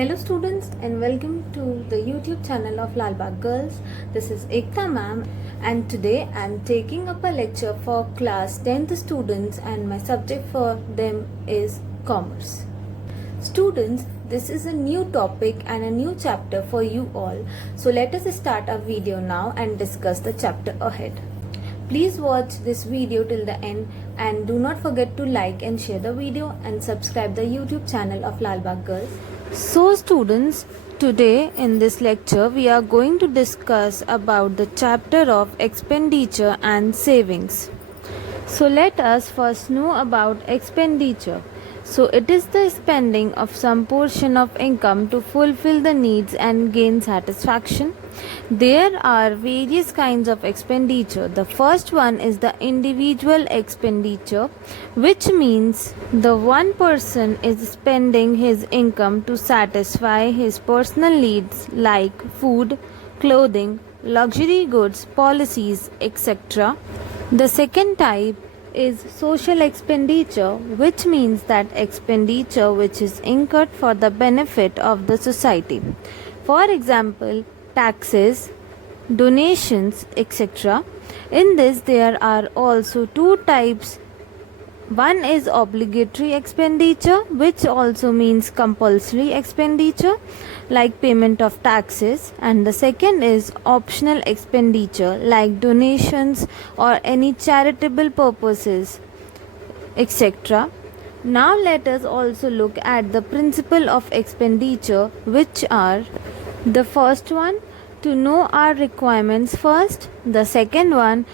Hello students and welcome to the YouTube channel of Lalbagh Girls. This is Ekta ma'am and today I am taking up a lecture for class 10th students and my subject for them is commerce. Students, this is a new topic and a new chapter for you all. So let us start our video now and discuss the chapter ahead. Please watch this video till the end and do not forget to like and share the video and subscribe the YouTube channel of Lalbagh Girls. So students, today in this lecture we are going to discuss about the chapter of expenditure and savings. So let us first know about expenditure. So it is the spending of some portion of income to fulfill the needs and gain satisfaction. There are various kinds of expenditure. The first one is the individual expenditure, which means the one person is spending his income to satisfy his personal needs like food, clothing, luxury goods, policies, etc. The second type is social expenditure, which means that expenditure which is incurred for the benefit of the society. For example, taxes, donations, etc. In this there are also two types. One is obligatory expenditure, which also means compulsory expenditure like payment of taxes, and the second is optional expenditure like donations or any charitable purposes, etc. Now let us also look at the principle of expenditure, which are: the first one, to know our requirements first; the second one,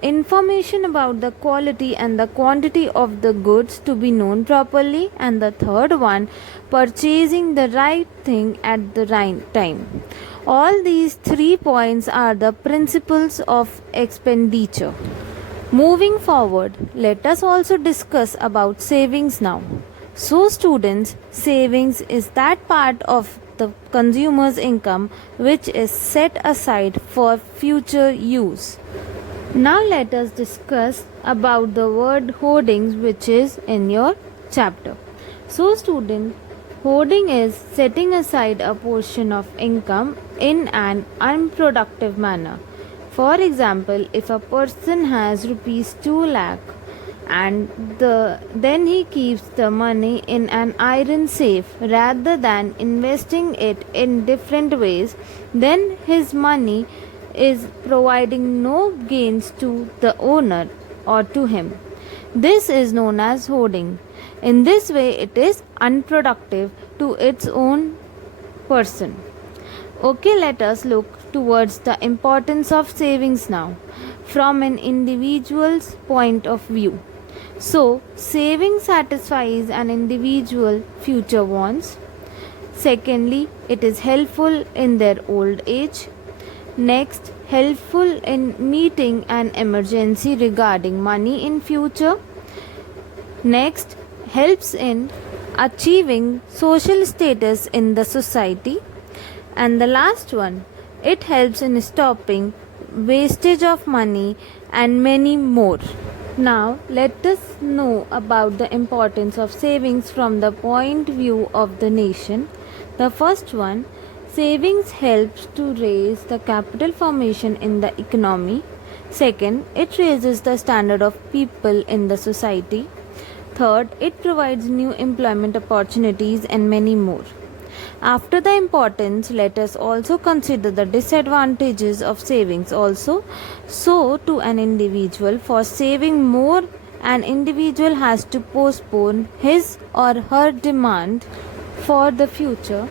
information about the quality and the quantity of the goods to be known properly; and the third one, purchasing the right thing at the right time. All these 3 points are the principles of expenditure. Moving forward, let us also discuss about savings now. So students, savings is that part of the consumer's income which is set aside for future use. Now let us discuss about the word hoardings, which is in your chapter. So student, hoarding is setting aside a portion of income in an unproductive manner. For example, if a person has rupees 2 lakh and then he keeps the money in an iron safe rather than investing it in different ways, then his money is providing no gains to the owner or to him. This is known as hoarding. In this way, it is unproductive to its own person. Okay, let us look towards the importance of savings now from an individual's point of view. So, saving satisfies an individual future wants. Secondly, it is helpful in their old age. Next, helpful in meeting an emergency regarding money in future. Next, helps in achieving social status in the society. And the last one, it helps in stopping wastage of money and many more. Now, let us know about the importance of savings from the point of view of the nation. The first one, savings helps to raise the capital formation in the economy. Second, it raises the standard of people in the society. Third, it provides new employment opportunities and many more. After the importance, let us also consider the disadvantages of savings also. So, to an individual, for saving more, an individual has to postpone his or her demand for the future.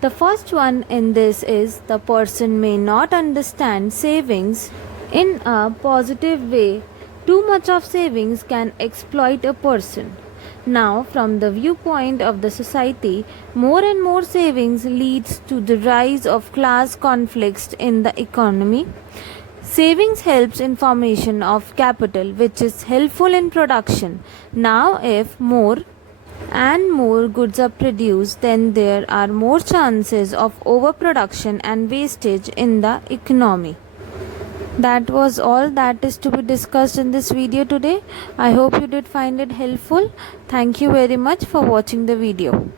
The first one in this is the person may not understand savings in a positive way. Too much of savings can exploit a person. Now, from the viewpoint of the society, more and more savings leads to the rise of class conflicts in the economy. Savings helps in formation of capital, which is helpful in production. Now, if more and more goods are produced, then there are more chances of overproduction and wastage in the economy. That was all that is to be discussed in this video today. I hope you did find it helpful. Thank you very much for watching the video.